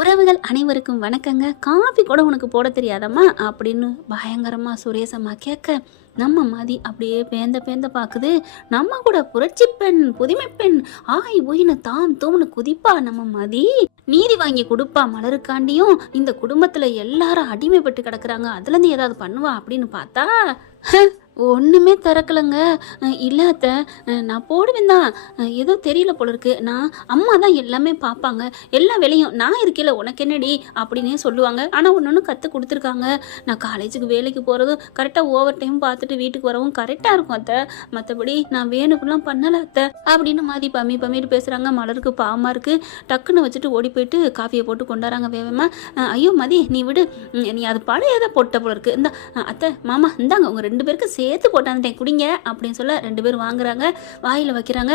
உறவுகள் அனைவருக்கும் வணக்கங்க. காஃபி கூட உனக்கு போட தெரியாதம்மா அப்படின்னு பயங்கரமாக சுரேசம்மா கேட்க, நம்ம மதி அப்படியே பேந்த பார்க்குது. நம்ம கூட புரட்சி பெண், புதுமை பெண், ஆய் ஒயின்னு தாம் தூம்னு குதிப்பா நம்ம மதி. நீதி வாங்கி கொடுப்பா மலருக்காண்டியும். இந்த குடும்பத்தில் எல்லாரும் அடிமைப்பட்டு கிடக்குறாங்க, அதுலேருந்து ஏதாவது பண்ணுவா அப்படின்னு பார்த்தா ஒன்றுமே திறக்கலைங்க. இல்லை அத்தை, நான் போடுவேன் தான், ஏதோ தெரியல போல இருக்கு. நான் அம்மா தான் எல்லாமே பார்ப்பாங்க, எல்லா வேலையும் நான் இருக்கல, உனக்கு என்னடி அப்படின்னே சொல்லுவாங்க. ஆனால் ஒன்று கற்றுக் கொடுத்துருக்காங்க. நான் காலேஜுக்கு வேலைக்கு போகிறதும் கரெக்டாக ஓவர் டைம் பார்த்துட்டு வீட்டுக்கு வரவும் கரெக்டாக இருக்கும் அத்தை. மற்றபடி நான் வேணுக்குலாம் பண்ணலை அத்தை அப்படின்னு மாதிரி பம்மிட்டு பேசுகிறாங்க. மலருக்கு பாவமாக இருக்குது. டக்குன்னு வச்சுட்டு ஓடி போயிட்டு காஃபியை போட்டு கொண்டாடுறாங்க வேகமாக. ஐயோ மதி நீ விடு, நீ அது பழையதை போட்ட போல இருக்கு. இந்த அத்தை மாமா இந்தாங்க, உங்கள் 2 பேருக்கு சேர்த்து போட்டாந்துட்டேன் குடிங்க அப்படின்னு சொல்ல 2 பேரும் வாங்குறாங்க, வாயில் வைக்கிறாங்க.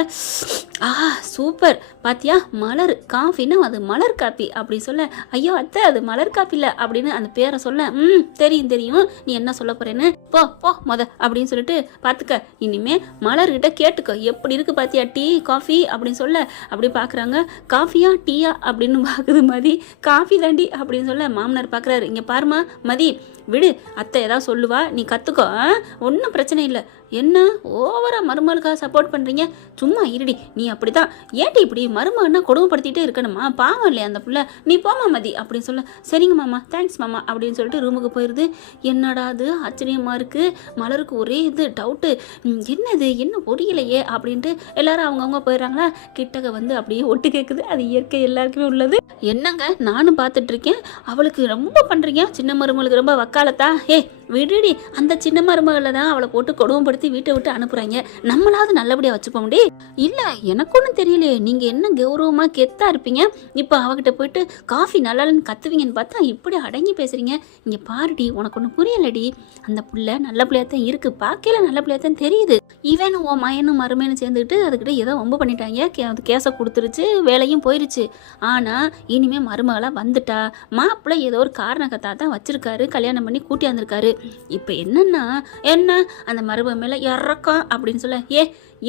சூப்பர் பாத்தியா, மலர் காஃபின்னா அது மலர் காப்பி அப்படி சொல்ல, ஐயோ அத்தை அது மலர் காப்பி இல்லை அப்படின்னு அந்த பேரை சொல்ல, தெரியும் நீ என்ன சொல்ல போறேன்னு, போ போ அப்படின்னு சொல்லிட்டு பார்த்துக்க, இனிமே மலர்கிட்ட கேட்டுக்கோ எப்படி இருக்கு பாத்தியா டீ காஃபி அப்படின்னு சொல்ல. அப்படி பார்க்குறாங்க, காஃபியா டீயா அப்படின்னு பார்க்குது மதி. காஃபி தாண்டி அப்படின்னு சொல்ல மாமனார் பார்க்குறாரு, இங்கே பாருமா மதி விடு, அத்தை ஏதாவது சொல்லுவா, நீ கற்றுக்கோ, ஒன்றும் பிரச்சனை இல்லை. என்ன ஓவரா மருமகளுக்காக சப்போர்ட் பண்ணுறீங்க, சும்மா இருடி, நீ அப்படி தான் ஏன்டி இப்படி மருமகன்னா கொடுமைப்படுத்திட்டே இருக்கணுமா, பாவம் இல்லையா அந்த பிள்ளை, நீ போமா மதி அப்படின்னு சொல்ல. சரிங்க மாமா, தேங்க்ஸ் மாமா அப்படின்னு சொல்லிட்டு ரூமுக்கு போயிடுது. என்னடா அது ஆச்சரியமாக இருக்குது, மலருக்கு ஒரே இது டவுட்டு, என்னது என்ன புரியலையே அப்படின்ட்டு எல்லாரும் அவங்கவுங்க போயிடுறாங்களா. கிட்டக்க வந்து அப்படியே ஒட்டு கேட்குது. அது இயற்கை எல்லாருக்குமே உள்ளது. என்னங்க நானும் பார்த்துட்ருக்கேன், அவளுக்கு ரொம்ப பண்ணுறீங்க, சின்ன மருமகளுக்கு ரொம்ப வக்காலத்தா. விடுடி, அந்த சின்ன மருமகளை தான் அவளை போட்டு கொடுமைப்படுத்தி வீட்டை விட்டு அனுப்புறாங்க, நம்மளாவது நல்லபடியாக வச்சுப்போம் முடி. இல்லை எனக்கு ஒன்றும் தெரியலையே, நீங்கள் என்ன கௌரவமாக கெத்தாக இருப்பீங்க, இப்போ அவகிட்ட போயிட்டு காஃபி நல்லாலன்னு கத்துவீங்கன்னு பார்த்தா இப்படி அடங்கி பேசுகிறீங்க. இங்கே பாருடி, உனக்கு ஒன்றும் புரியலடி, அந்த பிள்ளை நல்ல பிள்ளையாத்தான் இருக்குது, பார்க்கல நல்ல பிள்ளையாத்தான் தெரியுது. இவனும் ஓ மயனும் மருமைன்னு சேர்ந்துக்கிட்டு அதுக்கிட்ட ஏதோ வம்பு பண்ணிட்டாங்க, அது கேஸை கொடுத்துருச்சு, வேலையும் போயிருச்சு. ஆனால் இனிமேல் மருமகளாக வந்துட்டா, மாப்பிள்ளை ஏதோ ஒரு காரணக்கத்தா தான் வச்சிருக்காரு, கல்யாணம் பண்ணி கூட்டியாந்துருக்காரு. இப்போ என்னன்னா என்ன அந்த மருமக மேலே இறக்கம் அப்படின்னு சொல்ல,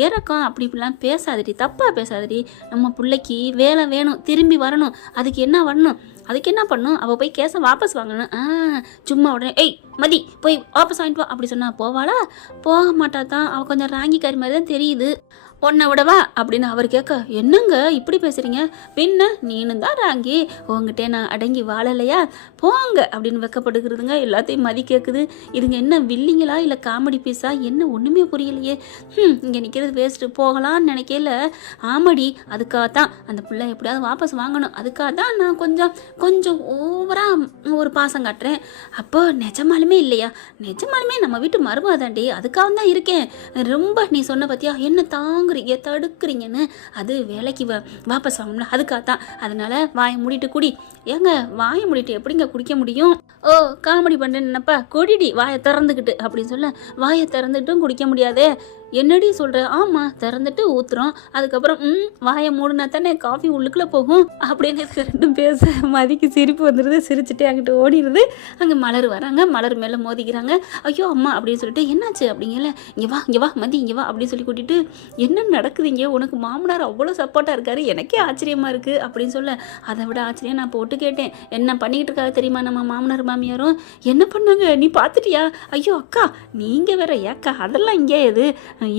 இறக்கம் அப்படி இப்படிலாம் பேசாதடி, தப்பாக பேசாதடி, நம்ம பிள்ளைக்கு வேலை வேணும், திரும்பி வரணும், அதுக்கு என்ன வரணும், அதுக்கு என்ன பண்ணும், அவள் போய் கேஸை வாபஸ் வாங்கணும். சும்மா உடனே மதி போய் வாபஸ் வாங்கிட்டு வா அப்படி சொன்னா போவாளா, போக மாட்டா தான், அவள் கொஞ்சம் ராங்கிக்காரி மாதிரி தான் தெரியுது. உன்னை விடவா அப்படின்னு அவர் கேட்க, என்னங்க இப்படி பேசுகிறீங்க, பின்ன நீனும் தான் ராங்கி, உங்ககிட்ட நான் அடங்கி வாழலையா, போங்க அப்படின்னு வெக்கப்படுகிறதுங்க. எல்லாத்தையும் மதி கேட்குது. இதுங்க என்ன வில்லிங்களா இல்லை காமெடி பீஸா, என்ன ஒன்றுமே புரியலையே. இங்கே நிற்கிறது வேஸ்ட்டு, போகலான்னு நினைக்கல. ஆமாடி, அதுக்காகத்தான் அந்த பிள்ளை எப்படியாவது வாபஸ் வாங்கணும், அதுக்காக தான் நான் கொஞ்சம் ஓவராக ஒரு பாசம் காட்டுறேன். அப்போ நிஜமாலுமே இல்லையா, நிஜமாலுமே நம்ம வீட்டு மருமகதாண்டி, அதுக்காக தான் இருக்கேன். ரொம்ப நீ சொன்ன பற்றியா என்ன தடுக்கிறீங்கன்னு, அது வேலைக்கு வாபஸ் வாங்கணும்ல, அதுக்காகத்தான். அதனால வாயை மூடிட்டு குடி. ஏங்க வாயை மூடிட்டு எப்படிங்க குடிக்க முடியும், காமெடி பண்ணுறேன்னு நினைப்பா, குடிடி வாயை திறந்துக்கிட்டு அப்படின்னு சொல்ல. வாயை திறந்துட்டும் குடிக்க முடியாதே, என்னடி சொல்கிற, ஆமாம் திறந்துட்டு ஊற்றுறோம், அதுக்கப்புறம் வாயை மூடினா தானே காஃபி உள்ளுக்குள்ளே போகும் அப்படின்னு 2 பேச மதிக்கு சிரிப்பு வந்துடுது. சிரிச்சுட்டு அங்கிட்டு ஓடிடுது. அங்கே மலர் வராங்க, மலர் மேலே மோதிக்கிறாங்க. ஐயோ அம்மா அப்படின்னு சொல்லிட்டு, என்னாச்சு அப்படிங்கல, இங்கே வா மதி இங்கே வா அப்படின்னு சொல்லி கூட்டிட்டு, என்ன நடக்குதுங்க, உனக்கு மாமனார் அவ்வளோ சப்போர்ட்டாக இருக்காரு, எனக்கே ஆச்சரியமாக இருக்குது அப்படின்னு சொல்ல. அதை விட ஆச்சரியம் நான் போட்டு கேட்டேன், என்ன பண்ணிக்கிட்டு இருக்காரு தெரியுமா நம்ம மாமனார் மாமியாரும், என்ன பண்ணாங்க நீ பார்த்துட்டியா, ஐயோ அக்கா நீங்கள் வேற, ஏக்கா அதெல்லாம் இங்கே எது,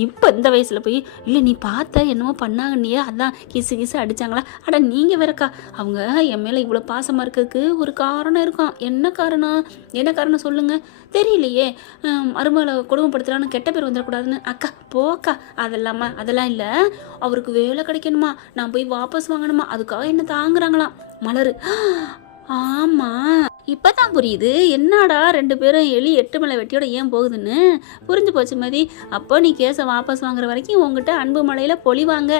இப்போ இந்த வயசில் போய், இல்லை நீ பார்த்த என்னமோ பண்ணாங்கன்னியே, அதான் கிசு அடித்தாங்களா, அட நீங்கள் வேறக்கா, அவங்க என் மேலே இவ்வளோ பாசமாக இருக்கிறதுக்கு ஒரு காரணம் இருக்கும். என்ன காரணம் சொல்லுங்கள், தெரியலையே, மருமகளை கொடுமைப்படுத்தலான்னு கெட்ட பேர் வந்துடக்கூடாதுன்னு. அக்கா போக்கா, அதெல்லாம் இல்லை, அவருக்கு வேலை கிடைக்கணுமா, நான் போய் வாபஸ் வாங்கணுமா, அதுக்காக என்ன தாங்குறாங்களாம். மலர், ஆமாம் இப்போதான் புரியுது, என்னடா 2 பேரும் எலி 8 மலை வெட்டியோட ஏன் போகுதுன்னு புரிஞ்சு போச்சு மதி. அப்போ நீ கேஸை வாபஸ் வாங்குற வரைக்கும் உங்ககிட்ட அன்பு மலையில் பொழிவாங்க.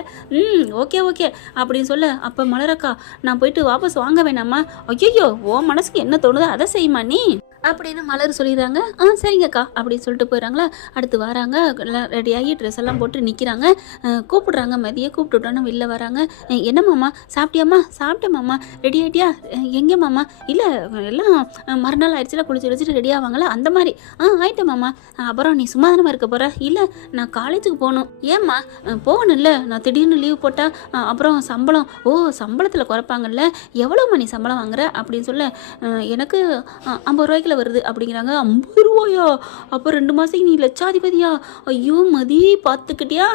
ஓகே அப்படின்னு சொல்ல. அப்போ மலரக்கா, நான் போயிட்டு வாபஸ் வாங்க வேணாமா, ஐயோ ஓ மனசுக்கு என்ன தோணுதோ அதை செய்யுமா நீ அப்படின்னு மலர் சொல்லிடுறாங்க. சரிங்கக்கா அப்படின்னு சொல்லிட்டு போயிடறாங்களா. அடுத்து வராங்க, எல்லாம் ரெடியாகி ட்ரெஸ் எல்லாம் போட்டு நிற்கிறாங்க. கூப்பிடுறாங்க, மதியை கூப்பிட்டுட்டோன்னு வெளில வராங்க. என்ன மாமா சாப்பிட்டியாம்மா? சாப்பிட்டேன் மாமா. ரெடி ஆகிட்டியா? எங்கே மாமா? இல்லை எல்லாம் மறுநாள் ஆயிடுச்சுல, குளிச்சு வச்சுட்டு ரெடி ஆவாங்களா அந்த மாதிரி. ஆயிட்டேன் மாமா. அப்புறம் நீ சும்மா தானே இருக்க போகிற? இல்லை நான் காலேஜுக்கு போகணும். ஏம்மா? போகணும் இல்லை, நான் திடீர்னு லீவ் போட்டால் அப்புறம் சம்பளம். சம்பளத்தில் குறைப்பாங்கல்ல, எவ்வளோ மணி சம்பளம் வாங்குற அப்படின்னு சொல்ல, எனக்கு 50 ரூபாய்க்குள்ள வருது அப்படிங்கிறாங்க. 50 ரூபாயா? அப்போ 2 மாதத்துக்கு நீ லட்சாதிபதியா? ஐயோ மதி பார்த்துக்கிட்டியா?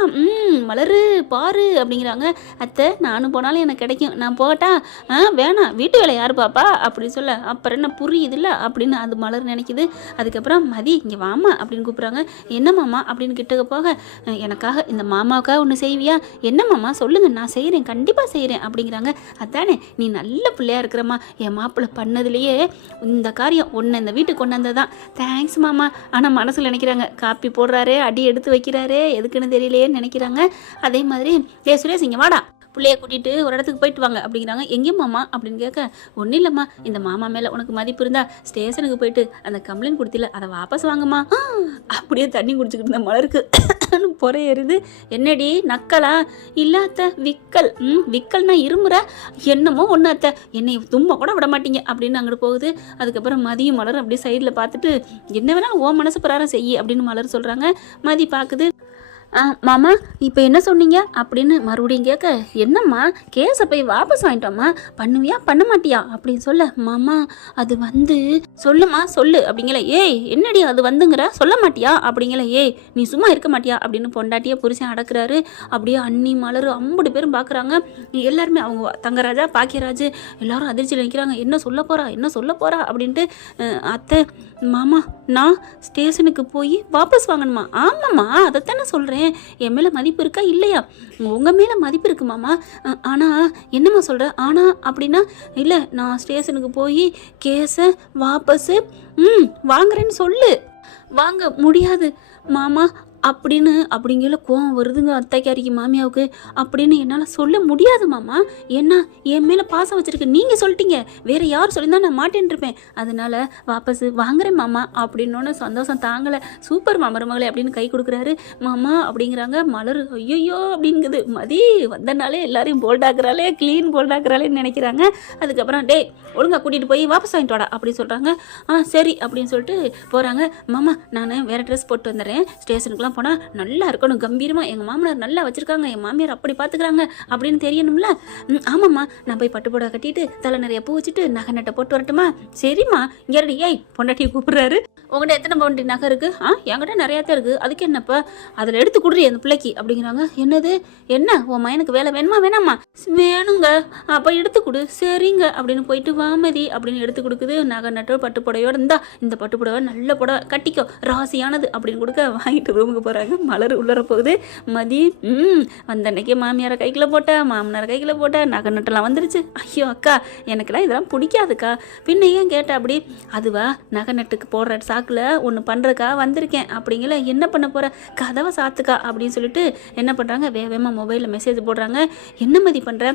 மலரு பாரு அப்படிங்கிறாங்க. அத்தை நானும் போனாலும் எனக்கு கிடைக்கும், நான் போகட்டா? வேணாம், வீட்டு வேலை யார் பாப்பா அப்படின்னு சொல்ல, அப்புறம் என்ன புரியுதுல்ல அப்படின்னு அது மலர் நினைக்குது. அதுக்கப்புறம் மதி இங்கே வாமா அப்படின்னு கூப்பிட்றாங்க. என்ன மாமா அப்படின்னு கிட்டக்க போக, எனக்காக இந்த மாமாவுக்காக ஒன்று செய்வியா? என்ன மாமா சொல்லுங்க, நான் செய்கிறேன், கண்டிப்பாக செய்கிறேன் அப்படிங்கிறாங்க. அதானே நீ நல்ல பிள்ளையா இருக்கிறம்மா, என் மாப்பிள்ளை பண்ணதுலேயே இந்த காரியம் ஒன்று இந்த வீட்டுக்கு கொண்டு வந்ததான். தேங்க்ஸ் மாமா. ஆனால் மனசில் நினைக்கிறாங்க, காப்பி போடுறாரு, அடி எடுத்து வைக்கிறாரு, எதுக்குன்னு தெரியலையேன்னு நினைக்கிறாங்க. அதே மாதிரி சுரேஷ் இங்கே வாடா, பிள்ளைய கூட்டிகிட்டு ஒரு இடத்துக்கு போயிட்டு வாங்க அப்படிங்கிறாங்க. எங்கேயும் மாமா அப்படின்னு கேட்க, ஒன்றும் இல்லைம்மா, இந்த மாமா மேலே உனக்கு மதிப்பு இருந்தா ஸ்டேஷனுக்கு போயிட்டு அந்த கம்ப்ளைண்ட் கொடுத்தில அதை வாபஸ் வாங்கம்மா. அப்படியே தண்ணி குடிச்சுக்கிட்டு இருந்த மலருக்கு பொறையறிது. என்னடி நக்கலா? இல்லாத்த விக்கல். விக்கல்னா இருமுறை என்னமோ ஒன்று அத்தை, என்னை தும்ப கூட விட மாட்டீங்க அப்படின்னு அங்கிட்டு போகுது. அதுக்கப்புறம் மதியும் மலர் அப்படியே சைடில் பார்த்துட்டு, என்ன வேணாலும் ஓ மனசு பிரகாரம் செய்யி அப்படின்னு மலர் சொல்கிறாங்க. மதி பார்க்குது. மாமா இப்போ என்ன சொன்னீங்க அப்படின்னு மறுபடியும் கேட்க, என்னம்மா கேஸை போய் வாபஸ் வாங்கிட்டோம்மா, பண்ணுவியா பண்ண மாட்டியா அப்படின்னு சொல்ல, மாமா அது வந்து சொல்லுமா சொல்லு அப்படிங்கல. என்னடி அது வந்துங்கிற, சொல்ல மாட்டியா அப்படிங்கல. நீ சும்மா இருக்க மாட்டியா அப்படின்னு பொண்டாட்டியை புருஷன் அடக்குறாரு. அப்படியே அண்ணி மலர் 50 பேரும் பார்க்குறாங்க. எல்லாருமே அவங்க தங்கராஜா பாக்கியராஜ் எல்லாரும் அதிர்ச்சியில் நிற்கிறாங்க. என்ன சொல்ல போறா அப்படின்ட்டு. அத்தை மாமா நான் ஸ்டேஷனுக்கு போய் வாபஸ் வாங்கணுமா? ஆமாம்மா அதைத்தானே சொல்கிறேன், என் மேலே மதிப்பு இருக்கா இல்லையா? உங்கள் மேலே மதிப்பு இருக்கு மாமா. ஆனால் என்னம்மா சொல்கிற? ஆனால் அப்படின்னா, இல்லை நான் ஸ்டேஷனுக்கு போய் கேஸை வாபஸு வாங்குறேன்னு சொல்லு. வாங்க முடியாது மாமா அப்படிங்கிற கோவம் வருதுங்க அத்தைக்காரிக்கு மாமியாவுக்கு. அப்படின்னு என்னால் சொல்ல முடியாது மாமா, ஏன்னா என் மேலே பாசம் வச்சுருக்கு, நீங்கள் சொல்லிட்டீங்க, வேறு யார் சொல்லியிருந்தா நான் மாட்டேன் இருப்பேன், அதனால் வாபஸ் வாங்குறேன் மாமா அப்படின்னு சந்தோஷம் தாங்கலை. சூப்பர் மருமகளே அப்படின்னு கை கொடுக்குறாரு. மாமா அப்படிங்கிறாங்க. மலர் ஐயோ அப்படிங்குது. மதி வந்தனாலே எல்லாரையும் போல்டாக்குறாளே, க்ளீன் போல்டாக்குறாளேன்னு நினைக்கிறாங்க. அதுக்கப்புறம் ஒழுங்காக கூட்டிகிட்டு போய் வாபஸ் வாங்கிட்டு வாடா அப்படின்னு சொல்கிறாங்க. சரி அப்படின்னு சொல்லிட்டு போகிறாங்க. மாமா நான் வேறு ட்ரெஸ் போட்டு வந்துடுறேன், ஸ்டேஷனுக்குலாம் போனால் நல்லா இருக்கணும், கம்பீரமாக எங்கள் மாமனார் நல்லா வச்சுருக்காங்க, என் மாமியார் அப்படி பார்த்துக்கிறாங்க அப்படின்னு தெரியணும்ல. ஆமாம்மா நான் போய் பட்டு புடவை கட்டிட்டு தலை நிறைய பூ வச்சுட்டு நகை நட்டை போட்டு வரட்டுமா? சரிம்மா. இங்கே பொண்டாட்டியை கூப்பிடுறாரு. உங்கள்கிட்ட எத்தனை பவுண்டி நகை இருக்குது? என்கிட்ட நிறையாத்தான் இருக்குது, அதுக்கு என்னப்பா, அதில் எடுத்து கொடுறி அந்த பிள்ளைக்கு அப்படிங்கிறாங்க. என்னது என்ன உன் மயனுக்கு வேலை வேணுமா வேணாமா? வேணுங்க. அப்போ எடுத்து கொடு. சரிங்க அப்படின்னு போயிட்டு வாமதி அப்படின்னு எடுத்து கொடுக்குது. நகை நட்டு பட்டு புடவையோட இந்த பட்டு புடவை நல்ல புடவை கட்டிக்கோ, ராசியானது அப்படின்னு கொடுக்க வாங்கிட்டு ரூமுக்கு போகிறாங்க. மலர் உள்ளர போகுது. மதி வந்த அன்னைக்கே மாமியாரை கைக்கில் போட்டா, மாமனாரை கைக்கில் போட்டா, நகை நட்டெல்லாம் வந்துருச்சு. ஐயோ அக்கா எனக்கெல்லாம் இதெல்லாம் பிடிக்காதுக்கா. பின்ன ஏன் கேட்ட அப்படி? அதுவா நகை நட்டுக்கு போடுற சாக்கில் ஒன்று பண்ணுறக்கா வந்திருக்கேன் அப்படிங்கல. என்ன பண்ண போகிற, கதவை சாத்துக்கா அப்படின்னு சொல்லிட்டு என்ன பண்ணுறாங்க, வேகமாக மொபைலில் மெசேஜ் போடுறாங்க. என்ன மதி பண்ணுற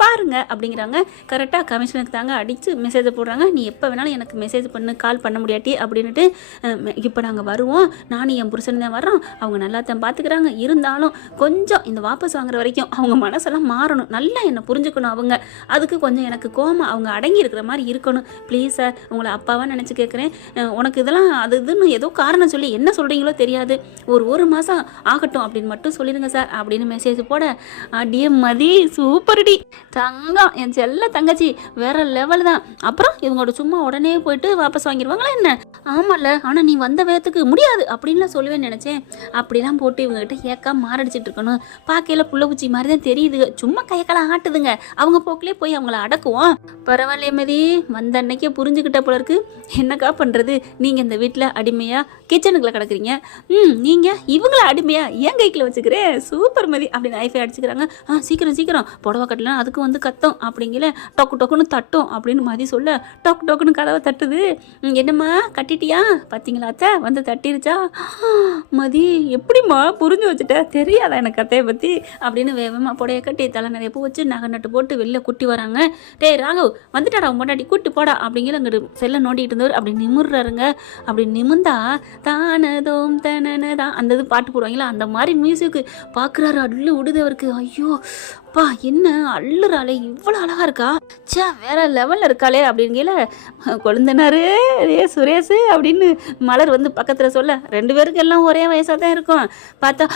பாருங்க அப்படிங்கிறாங்க. கரெக்டாக கமிஷனுக்கு தாங்க அடித்து மெசேஜை போடுறாங்க. நீ எப்போ வேணாலும் எனக்கு மெசேஜ் பண்ணு, கால் பண்ண முடியாட்டி அப்படின்ட்டு. இப்போ நாங்கள் வருவோம், நானும் என் புருஷன் தான் வரோம், அவங்க நல்லா தான் பார்த்துக்கிறாங்க, இருந்தாலும் கொஞ்சம் இந்த வாபஸ் வாங்குற வரைக்கும் அவங்க மனசெல்லாம் மாறணும், நல்லா என்னை புரிஞ்சுக்கணும் அவங்க, அதுக்கு கொஞ்சம் எனக்கு கோமா அவங்க அடங்கி இருக்கிற மாதிரி இருக்கணும். ப்ளீஸ் சார் உங்களை அப்பாவாக நினச்சி கேட்குறேன், உனக்கு இதெல்லாம் அது இதுன்னு ஏதோ காரணம் சொல்லி என்ன சொல்கிறீங்களோ தெரியாது, ஒரு மாதம் ஆகட்டும் அப்படின்னு மட்டும் சொல்லிடுங்க சார் அப்படின்னு மெசேஜ் போட, அடியே மதி சூப்பர்டி தங்கம், என் செல்ல தங்கச்சி வேற லெவல் தான். அப்புறம் இவங்களோட சும்மா உடனே போயிட்டு வாபஸ் வாங்கிடுவாங்களா என்ன? ஆமாம்ல, ஆனால் நீ வந்த வேகத்துக்கு முடியாது அப்படின்லாம் சொல்லுவேன்னு நினச்சேன். அப்படிலாம் போட்டு இவங்ககிட்ட ஏக்கா மாரடிச்சிட்டு இருக்கணும். பார்க்கையில் புள்ள பூச்சி மாதிரி தான் தெரியுது, சும்மா கையக்கால ஆட்டுதுங்க, அவங்க போக்கிலே போய் அவங்கள அடக்குவோம். பரவாயில்லையே மதி, வந்த அன்னைக்கே புரிஞ்சுக்கிட்ட போல இருக்கு. என்னக்கா பண்ணுறது, நீங்கள் இந்த இந்த வீட்டில் அடிமையாக கிச்சனுக்குள்ளே கிடக்குறீங்க. நீங்கள் இவங்கள அடிமையாக ஏன் கைக்கில் வச்சுக்கிறேன், சூப்பர் மதி அப்படின்னு ஐஃபை அடிச்சுக்கிறாங்க. சீக்கிரம் சீக்கிரம் புடவை கட்டலாம், அதுக்கு வந்து கத்தம் அப்படிங்கிற டொக்கு டொக்குன்னு தட்டும் அப்படின்னு மதி சொல்ல டொக்கு டொக்குன்னு கதவை தட்டுது. என்னம்மா கட்டிட்டியா, பார்த்தீங்களா அத்தை வந்து தட்டிருச்சா? மதி எப்படிம்மா புரிஞ்சு வச்சுட்ட, தெரியாதா எனக்கு அத்தையை பற்றி அப்படின்னு வேகமாக புடைய கட்டி தலை நிறைய பூ வச்சு நகை நட்டு போட்டு வெளில குட்டி வராங்க. டேய் ராகவ் வந்துட்டாடா முன்னாடி கூட்டு போடா அப்படிங்கிற அங்கிட்டு செல்ல நோண்டிட்டு இருந்தவர் அப்படி நிமிர்றாருங்க. அப்படி நிமிர்ந்தா தானதோம் தனதான் அந்த இது பாட்டு போடுவாங்களா அந்த மாதிரி மியூசிக்கு பார்க்குறாரு. அள்ளு விடுது அவருக்கு. ஐயோ அப்பா என்ன அள்ளுறாளே, இவ்வளோ அழகா இருக்கா, சே வேற லெவலில் இருக்காளே அப்படிங்கல கொழுந்தனாரு ஏ சுரேஷ் அப்படின்னு மலர் வந்து பக்கத்தில் சொல்ல 2 பேருக்கு எல்லாம் ஒரே வயசாக தான் இருக்கும். பார்த்தா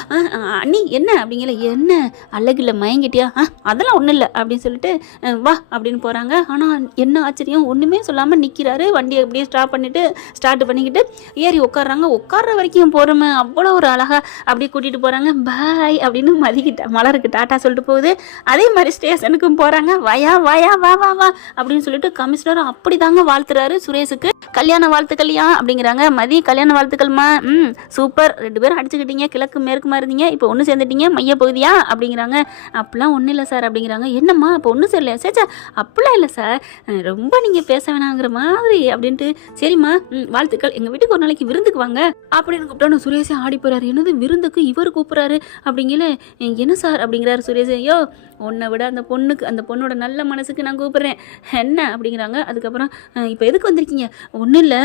அண்ணி என்ன அப்படிங்கல, என்ன அழகில்ல மயங்கிட்டியா, அதெல்லாம் ஒன்றும் இல்லை அப்படின்னு சொல்லிட்டு வா அப்படின்னு போகிறாங்க. ஆனால் என்ன ஆச்சரியம், ஒன்றுமே சொல்லாமல் நிற்கிறாரு. வண்டியை அப்படியே ஸ்டார்ட் பண்ணிக்கிட்டு ஏறி உட்காடுறாங்க. உட்கார்ற வரைக்கும் போகிறோமே அவ்வளோ ஒரு அழகா அப்படியே கூட்டிகிட்டு போகிறாங்க. பாய் அப்படின்னு மதிக்கிட்ட மலருக்கு டாட்டா சொல்லிட்டு போகுது. அதே மாதிரி ஸ்டேஷனுக்கும் போகிறாங்க. வயா வயா வா வா வா அப்படின்னு சொல்லிட்டு கமிஷனர் அப்படி தாங்க வாழ்த்துறாரு சுரேஷுக்கு. கல்யாண வாழ்த்துக்கள்யா அப்படிங்கிறாங்க. மதி கல்யாண வாழ்த்துக்கள்மா, சூப்பர், 2 பேரும் அடிச்சுக்கிட்டீங்க, கிழக்கு மேற்குமா இருந்தீங்க, இப்போ ஒன்று சேர்ந்துட்டீங்க மைய பகுதியா அப்படிங்கிறாங்க. அப்படிலாம் ஒன்றும் இல்லை சார் அப்படிங்கிறாங்க. என்னம்மா இப்போ ஒன்றும் சரியில்லையா, சேச்சா அப்படிலாம் இல்லை சார், ரொம்ப நீங்கள் பேச வேணாங்கிற மாதிரி அப்படின்ட்டு. சரிம்மா வாழ்த்துக்கள், எங்கள் வீட்டுக்கு ஒரு நாளைக்கு விருந்துக்கு வாங்க அப்படின்னு கூப்பிட்டோன்னு சுரேஷே ஆடி போகிறாரு. என்னது விருந்துக்கு இவர் கூப்பிட்றாரு அப்படிங்கல, என்ன சார் அப்படிங்கிறாரு சுரேஷ். ஐயோ உன்னை விட அந்த பொண்ணோட நல்ல மனசுக்கு நான் கூப்பிட்றேன் என்ன அப்படிங்கிறாங்க. அதுக்கப்புறம் இப்போ எதுக்கு வந்திருக்கீங்க, ஒன்றும் இல்லை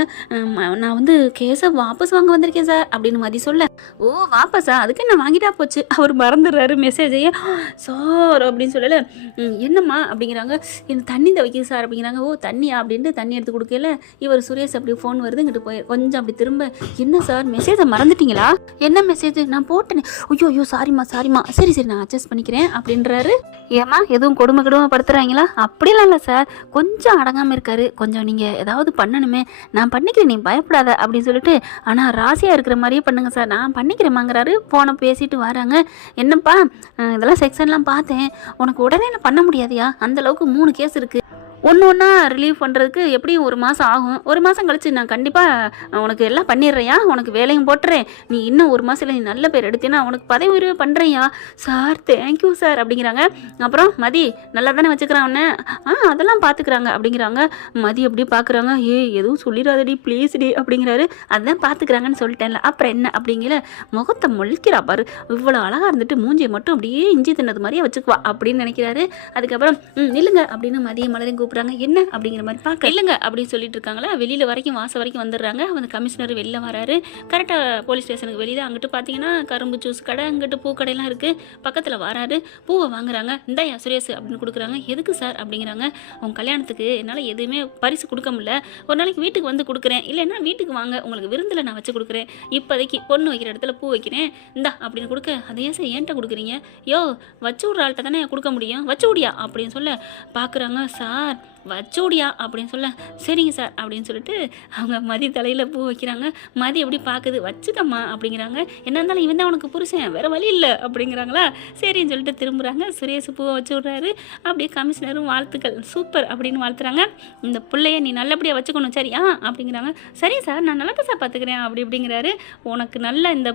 நான் வந்து கேஸை வாபஸ் வாங்க வந்திருக்கேன் சார் அப்படின்னு மதி சொல்ல, ஓ வாபஸா, அதுக்கு என்ன வாங்கிட்டா போச்சு, அவர் மறந்துடுறாரு மெசேஜையே சார் அப்படின்னு சொல்லலை. என்னம்மா அப்படிங்கிறாங்க. எனக்கு தண்ணி வைக்கிது சார் அப்படிங்கிறாங்க. ஓ தண்ணியா அப்படின்ட்டு தண்ணி எடுத்து கொடுக்கல. இவர் சுரேஷ் அப்படி ஃபோன் வருது, இங்கிட்டு போய் கொஞ்சம் அப்படி திரும்ப, என்ன சார் மெசேஜை மறந்துட்டீங்களா, என்ன மெசேஜ் நான் போட்டேன், ஐயோ சாரிம்மா சரி நான் அட்ஜஸ்ட் பண்ணிக்கிறேன் அப்படின்றாரு. ஏம்மா எதுவும் கொடுமை படுத்துறாங்களா, அப்படிலாம் இல்லை சார், கொஞ்சம் அடங்காமல் இருக்காரு, கொஞ்சம் நீங்கள் ஏதாவது பண்ணணுமே, நான் பண்ணிக்கிறேன் நீ பயப்படாத அப்படின்னு சொல்லிட்டு, ஆனால் ராசியாக இருக்கிற மாதிரியே பண்ணுங்க சார், நான் பண்ணிக்கிறேம்மாங்கிறாரு. ஃபோனை பேசிட்டு வராங்க. என்னப்பா இதெல்லாம் செக்ஷன்லாம் பார்த்தேன், உனக்கு உடனே பண்ண முடியாதியா, அந்தளவுக்கு 3 கேஸ் இருக்குது, ஒன்று ஒன்றா ரிலீவ் பண்ணுறதுக்கு எப்படியும் 1 மாதம் ஆகும். 1 மாதம் கழிச்சு நான் கண்டிப்பாக உனக்கு எல்லாம் பண்ணிடுறேயா, உனக்கு வேலையும் போட்டுறேன், நீ இன்னும் 1 மாதத்தில் நீ நல்ல பேர் எடுத்தேன்னா உனக்கு பதவி உயர்வு பண்ணுறேயா சார், தேங்க்யூ சார் அப்படிங்கிறாங்க. அப்புறம் மதி நல்லா தானே வச்சுக்கிறான் உன்ன, அதெல்லாம் பார்த்துக்கிறாங்க அப்படிங்கிறாங்க. மதி அப்படி பார்க்குறாங்க. எதுவும் சொல்லிடாதடி ப்ளீஸ் டி அப்படிங்கிறாரு. அதுதான் பார்த்துக்கிறாங்கன்னு சொல்லிட்டேன்ல, அப்புறம் என்ன அப்படிங்கிற முகத்தை முழிக்கிறா பாரு, இவ்வளோ அழகாக இருந்துட்டு மூஞ்சியை மட்டும் அப்படியே இஞ்சி தின்னது மாதிரியே வச்சுக்குவா அப்படின்னு நினைக்கிறாரு. அதுக்கப்புறம் நில்லுங்க அப்படின்னு மதிய மலரையும் கூப்பிட்றாங்க. என்ன அப்படிங்கிற மாதிரி பார்க்க இல்லைங்க அப்படின்னு சொல்லிட்டு இருக்காங்களா. வெளியில் வரைக்கும் வாசல் வரைக்கும் வந்துடுறாங்க. அந்த கமிஷனர் வெளில வராரு. கரெக்டாக போலீஸ் ஸ்டேஷனுக்கு வெளியில் அங்கிட்டு பார்த்தீங்கன்னா கரும்பு ஜூஸ் கடை, அங்கிட்டு பூக்கடையெல்லாம் இருக்குது. பக்கத்தில் வராரு. பூவை வாங்குறாங்க. இந்தாயா சுரேஷ் அப்படின்னு கொடுக்குறாங்க. எதுக்கு சார் அப்படிங்கிறாங்க. உங்கள் கல்யாணத்துக்கு என்னால் எதுவுமே பரிசு கொடுக்க முடியல, ஒரு நாளைக்கு வீட்டுக்கு வந்து கொடுக்குறேன், இல்லைன்னா வீட்டுக்கு வாங்க உங்களுக்கு விருந்தில் நான் வச்சு கொடுக்குறேன், இப்போதைக்கு பொண்ணு வைக்கிற இடத்துல பூ வைக்கிறேன் இந்தா அப்படின்னு கொடுக்க, அதையே சார் ஏன்ட்ட கொடுக்குறீங்க, யோ வச்சு விட்ற ஆள்கிட்ட தானே கொடுக்க முடியும், வச்சு விடியா அப்படின்னு சொல்ல பார்க்குறாங்க. சார் வச்சோடியா அப்படின்னு சொல்ல, சரிங்க சார் அப்படின்னு சொல்லிட்டு அவங்க மதி தலையில் பூ வைக்கிறாங்க. மதி எப்படி பார்க்குது, வச்சுக்கம்மா அப்படிங்கிறாங்க. என்ன இருந்தாலும் இவன் தான் உனக்கு புருஷன், வேறு வழி இல்லை அப்படிங்கிறாங்களா. சரின்னு சொல்லிட்டு திரும்புகிறாங்க. சுரேஷ் பூவை வச்சு விட்றாரு. அப்படியே கமிஷனரும் வாழ்த்துக்கள் சூப்பர் அப்படின்னு வாழ்த்துறாங்க. இந்த பிள்ளைய நீ நல்லபடியாக வச்சுக்கணும் சரியா அப்படிங்கிறாங்க. சரி சார் நான் நல்லா சார் பார்த்துக்கிறேன் அப்படி அப்படிங்கிறாரு. உனக்கு நல்ல இந்த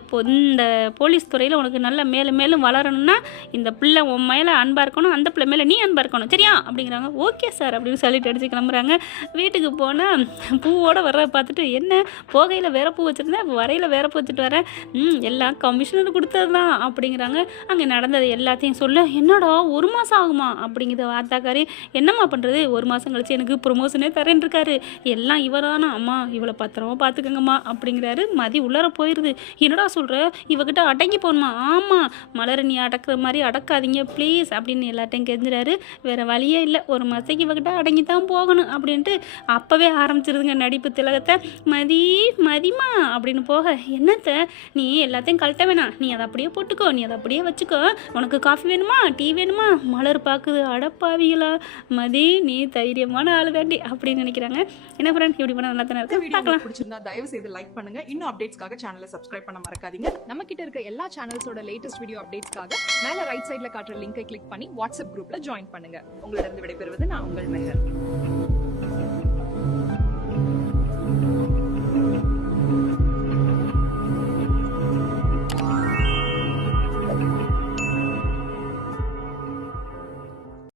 போலீஸ் துறையில் உனக்கு நல்ல மேலும் மேலும் வளரணும்னா இந்த பிள்ளை உன் மேலே அன்பாக இருக்கணும், அந்த பிள்ளை மேலே நீ அன்பாக இருக்கணும் சரியா அப்படிங்கிறாங்க. ஓகே சார் அப்படின்னு சொல்லிட்டு அடிச்சு கிளம்புறாங்க. வீட்டுக்கு போனால் பூவோடு வர பார்த்துட்டு, என்ன போகையில் வேற பூ வச்சுருந்தேன், வரையில் வேற பூ வச்சுட்டு வரேன், எல்லாம் கமிஷனர் கொடுத்தது தான் அப்படிங்கிறாங்க. அங்கே நடந்தது எல்லாத்தையும் சொல்ல, என்னடா 1 மாதம் ஆகுமா அப்படிங்கிறது வார்த்தாக்காரி. என்னம்மா பண்ணுறது, 1 மாதம் கழிச்சு எனக்கு ப்ரொமோஷனே தரேன் இருக்காரு, எல்லாம் இவரானா அம்மா இவளை பத்திரமா பார்த்துக்கங்கம்மா அப்படிங்கிறாரு. மதி உள்ளார போயிடுது. என்னடா சொல்கிற, இவகிட்ட அடங்கி போகணுமா, ஆமாம் மலரை நீ அடக்கிற மாதிரி அடக்காதீங்க ப்ளீஸ் அப்படின்னு எல்லாத்தையும் கெஞ்சுறாரு. வேறு வழியே இல்லை, 1 மாதத்துக்கு இவகிட்ட அடங்கி தான் போகணும் அப்படின்ட்டு அப்போவே ஆரம்பிச்சிருதுங்க நடிப்பு திலகத்தை. மதிமா அப்படின்னு போக, என்னத்த நீ எல்லாத்தையும் கழட்ட வேணாம், நீ அதை அப்படியே போட்டுக்கோ, நீ அதை அப்படியே வச்சுக்கோ, உனக்கு காஃபி வேணுமா டீ வேணுமா, மலர் பார்க்குது, அடப்பாவிகளா மதி நீ தைரியமான ஆளு தாண்டி அப்படின்னு நினைக்கிறாங்க. என்ன ஃப்ரெண்ட் இப்படி பண்ண நல்லா தானே இருக்கு. பார்க்கலாம், பிடிச்சிருந்தா தயவு செய்து லைக் பண்ணுங்க. இன்னும் அப்டேட்ஸ்க்காக சேனலை சப்ஸ்கிரைப் பண்ண மறக்காதீங்க. நம்ம கிட்ட இருக்க எல்லா சேனல்ஸோட லேட்டஸ்ட் வீடியோ அப்டேட்ஸ்க்காக மேல ரைட் சைடுல காட்டுற லிங்கை கிளிக் பண்ணி வாட்ஸ்அப் குரூப்ல ஜாயின் பண்ணுங்க. உங்களிடம் விடைபெறுவது நான் உங்கள் மெஹர்.